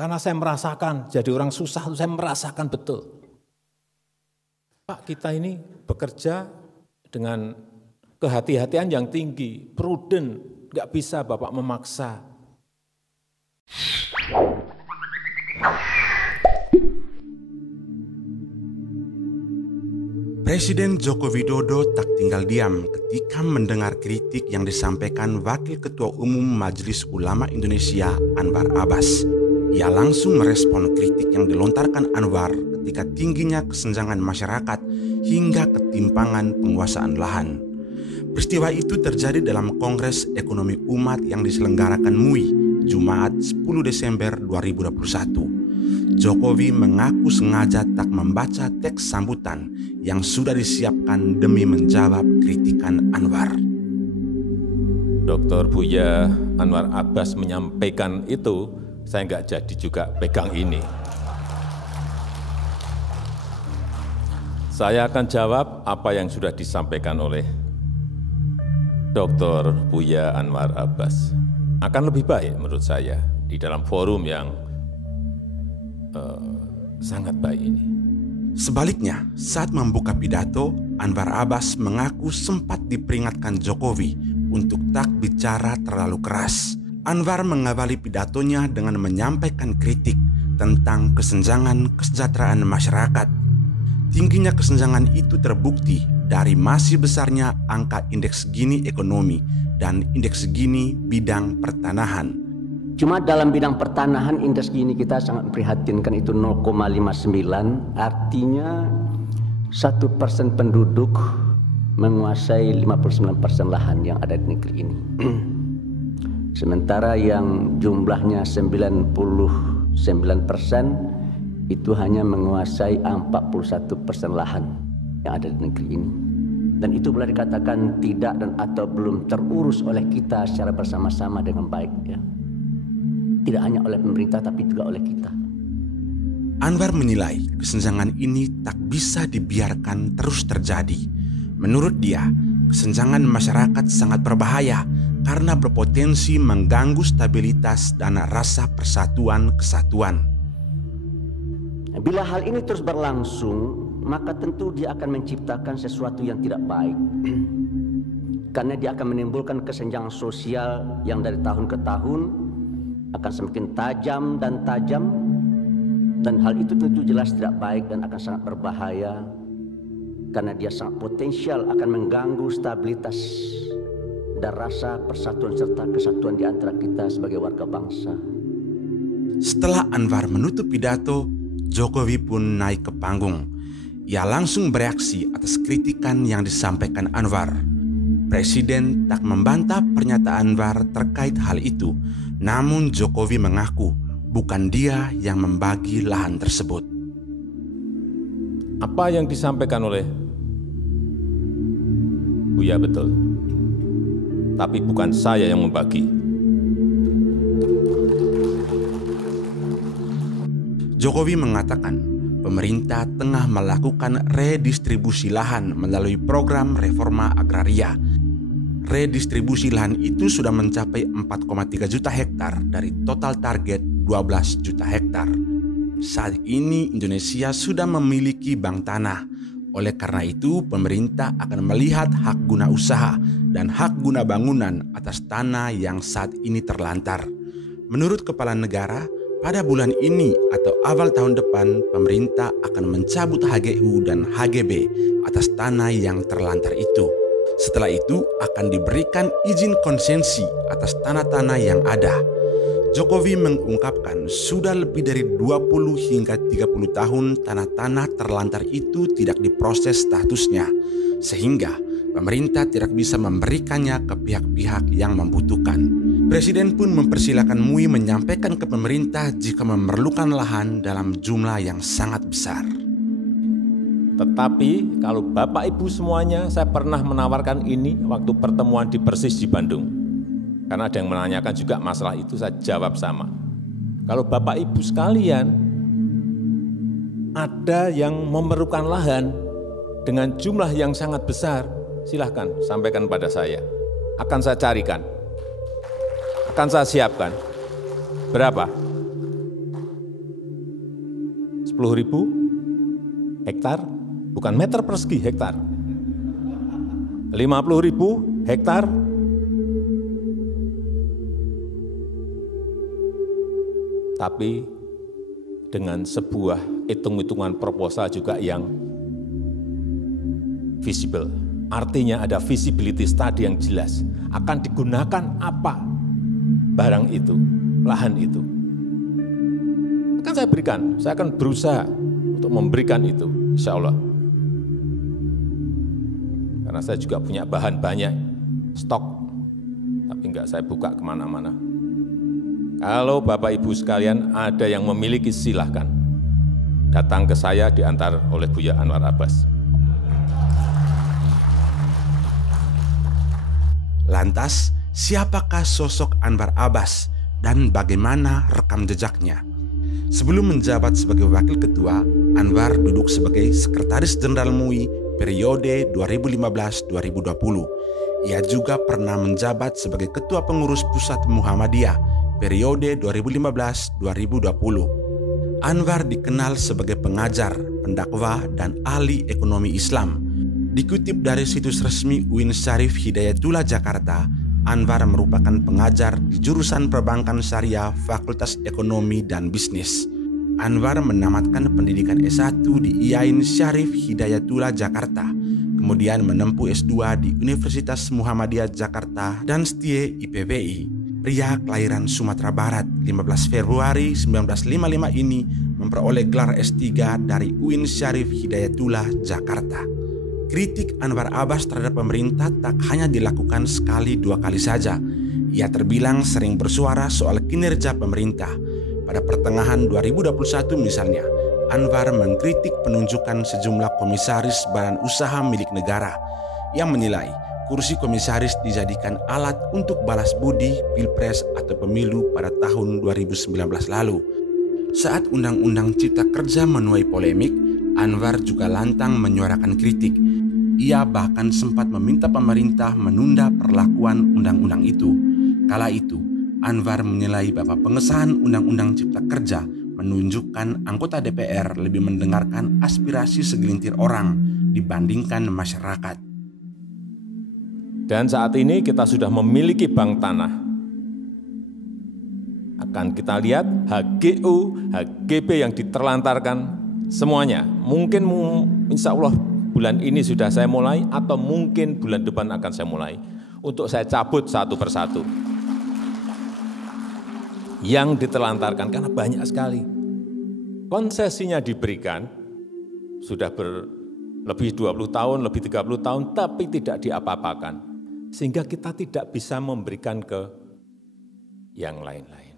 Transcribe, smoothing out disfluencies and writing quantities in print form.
Karena saya merasakan, jadi orang susah, saya merasakan betul. Pak, kita ini bekerja dengan kehati-hatian yang tinggi, prudent, nggak bisa Bapak memaksa. Presiden Joko Widodo tak tinggal diam ketika mendengar kritik yang disampaikan Wakil Ketua Umum Majelis Ulama Indonesia Anwar Abbas. Ia langsung merespon kritik yang dilontarkan Anwar ketika tingginya kesenjangan masyarakat hingga ketimpangan penguasaan lahan. Peristiwa itu terjadi dalam Kongres Ekonomi Umat yang diselenggarakan MUI, Jumat 10 Desember 2021. Jokowi mengaku sengaja tak membaca teks sambutan yang sudah disiapkan demi menjawab kritikan Anwar. Dr. Buya Anwar Abbas menyampaikan itu, saya nggak jadi juga pegang ini. Saya akan jawab apa yang sudah disampaikan oleh Dr. Buya Anwar Abbas. Akan lebih baik menurut saya di dalam forum yang sangat baik ini. Sebaliknya, saat membuka pidato, Anwar Abbas mengaku sempat diperingatkan Jokowi untuk tak bicara terlalu keras. Anwar mengawali pidatonya dengan menyampaikan kritik tentang kesenjangan kesejahteraan masyarakat. Tingginya kesenjangan itu terbukti dari masih besarnya angka indeks Gini ekonomi dan indeks Gini bidang pertanahan. Cuma dalam bidang pertanahan indeks Gini kita sangat memprihatinkan, itu 0,59, artinya 1% penduduk menguasai 59% lahan yang ada di negeri ini. Sementara yang jumlahnya 99% itu hanya menguasai 41% lahan yang ada di negeri ini. Dan itu boleh dikatakan tidak dan atau belum terurus oleh kita secara bersama-sama dengan baik, ya. Tidak hanya oleh pemerintah tapi juga oleh kita. Anwar menilai kesenjangan ini tak bisa dibiarkan terus terjadi. Menurut dia, kesenjangan masyarakat sangat berbahaya karena berpotensi mengganggu stabilitas dan rasa persatuan kesatuan. Bila hal ini terus berlangsung, maka tentu dia akan menciptakan sesuatu yang tidak baik. Karena dia akan menimbulkan kesenjangan sosial yang dari tahun ke tahun akan semakin tajam, dan hal itu tentu jelas tidak baik dan akan sangat berbahaya karena dia sangat potensial akan mengganggu stabilitas dan rasa persatuan serta kesatuan di antara kita sebagai warga bangsa. Setelah Anwar menutup pidato, Jokowi pun naik ke panggung. Ia langsung bereaksi atas kritikan yang disampaikan Anwar. Presiden tak membantah pernyataan Anwar terkait hal itu. Namun Jokowi mengaku bukan dia yang membagi lahan tersebut. Apa yang disampaikan oleh Buya betul, tapi bukan saya yang membagi. Jokowi mengatakan pemerintah tengah melakukan redistribusi lahan melalui program reforma agraria. Redistribusi lahan itu sudah mencapai 4,3 juta hektar dari total target 12 juta hektar. Saat ini Indonesia sudah memiliki bank tanah. Oleh karena itu, pemerintah akan melihat hak guna usaha dan hak guna bangunan atas tanah yang saat ini terlantar. Menurut Kepala Negara, pada bulan ini atau awal tahun depan, pemerintah akan mencabut HGU dan HGB atas tanah yang terlantar itu. Setelah itu akan diberikan izin konsesi atas tanah-tanah yang ada. Jokowi mengungkapkan sudah lebih dari 20 hingga 30 tahun tanah-tanah terlantar itu tidak diproses statusnya, sehingga pemerintah tidak bisa memberikannya ke pihak-pihak yang membutuhkan. Presiden pun mempersilahkan MUI menyampaikan ke pemerintah jika memerlukan lahan dalam jumlah yang sangat besar. Tetapi kalau Bapak Ibu semuanya, saya pernah menawarkan ini waktu pertemuan di Persis di Bandung. Karena ada yang menanyakan juga masalah itu, saya jawab sama. Kalau Bapak Ibu sekalian, ada yang memerlukan lahan dengan jumlah yang sangat besar, silahkan sampaikan pada saya. Akan saya carikan, akan saya siapkan. Berapa? 50.000 hektar, bukan meter persegi, hektar. 50.000 hektar tapi dengan sebuah hitung-hitungan proposal juga yang visible. Artinya ada visibility study yang jelas. Akan digunakan apa barang itu, lahan itu. Akan saya berikan, saya akan berusaha untuk memberikan itu, insya Allah. Karena saya juga punya bahan banyak, stok, tapi enggak saya buka kemana-mana. Kalau Bapak Ibu sekalian ada yang memiliki, silahkan datang ke saya, diantar oleh Buya Anwar Abbas. Lantas, siapakah sosok Anwar Abbas dan bagaimana rekam jejaknya? Sebelum menjabat sebagai Wakil Ketua, Anwar duduk sebagai Sekretaris Jenderal MUI periode 2015-2020. Ia juga pernah menjabat sebagai Ketua Pengurus Pusat Muhammadiyah periode 2015-2020. Anwar dikenal sebagai pengajar, pendakwah, dan ahli ekonomi Islam. Dikutip dari situs resmi UIN Syarif Hidayatullah Jakarta, Anwar merupakan pengajar di jurusan Perbankan Syariah Fakultas Ekonomi dan Bisnis. Anwar menamatkan pendidikan S1 di IAIN Syarif Hidayatullah Jakarta, kemudian menempuh S2 di Universitas Muhammadiyah Jakarta dan STIE IPWI. Pria kelahiran Sumatera Barat 15 Februari 1955 ini memperoleh gelar S3 dari UIN Syarif Hidayatullah Jakarta. Kritik Anwar Abbas terhadap pemerintah tak hanya dilakukan sekali dua kali saja. Ia terbilang sering bersuara soal kinerja pemerintah. Pada pertengahan 2021 misalnya, Anwar mengkritik penunjukan sejumlah komisaris badan usaha milik negara yang menilai kursi komisaris dijadikan alat untuk balas budi Pilpres atau pemilu pada tahun 2019 lalu. Saat Undang-Undang Cipta Kerja menuai polemik, Anwar juga lantang menyuarakan kritik. Ia bahkan sempat meminta pemerintah menunda perlakuan undang-undang itu. Kala itu, Anwar menilai bahwa pengesahan Undang-Undang Cipta Kerja menunjukkan anggota DPR lebih mendengarkan aspirasi segelintir orang dibandingkan masyarakat. Dan saat ini kita sudah memiliki bank tanah. Akan kita lihat HGU, HGB yang diterlantarkan semuanya. Mungkin insya Allah bulan ini sudah saya mulai atau mungkin bulan depan akan saya mulai. Untuk saya cabut satu persatu. Yang diterlantarkan karena banyak sekali. Konsesinya diberikan sudah lebih 20 tahun, lebih 30 tahun, tapi tidak diapa-apakan. Sehingga kita tidak bisa memberikan ke yang lain-lain.